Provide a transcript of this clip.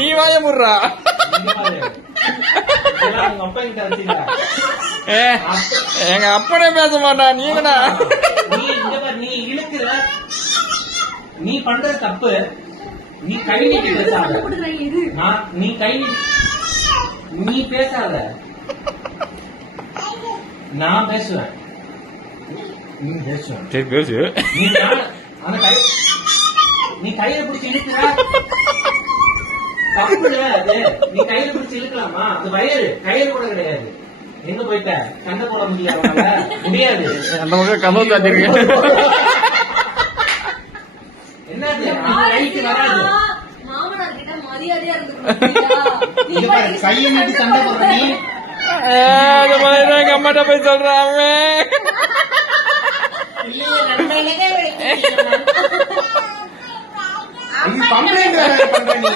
நீ வாய முடுறா. எங்க அப்பனே பேச மாட்டா. நீங்கடா நீ இழுக்கிற, நீ பண்றது தப்பு. நீ கை நீட்டி பேசாத. நீ கை நீ பேசாத. நான் பேசுவேன். நீ பேசுவேன். சரி பேசு. நீ கையில பிடிச்சி இழுக்கிற தப்புல. அது நீ கையில பிடிச்சி இழுக்கலாமா? அது வயறு, கயிறு கூட கிடையாது. எங்க போயிட்ட? சண்டை போட முடியாது. அந்த பக்கம் கதவு தாத்திருக்கு. என்னது கைக்கு வராது. மாமனார் கிட்ட மரியாதையா இருந்து கையை நீட்டி சண்டை போடுற நீ. எங்க அம்மாட்ட போய் சொல்றான். கம்ப்ளைண்ட் பண்ற நீ.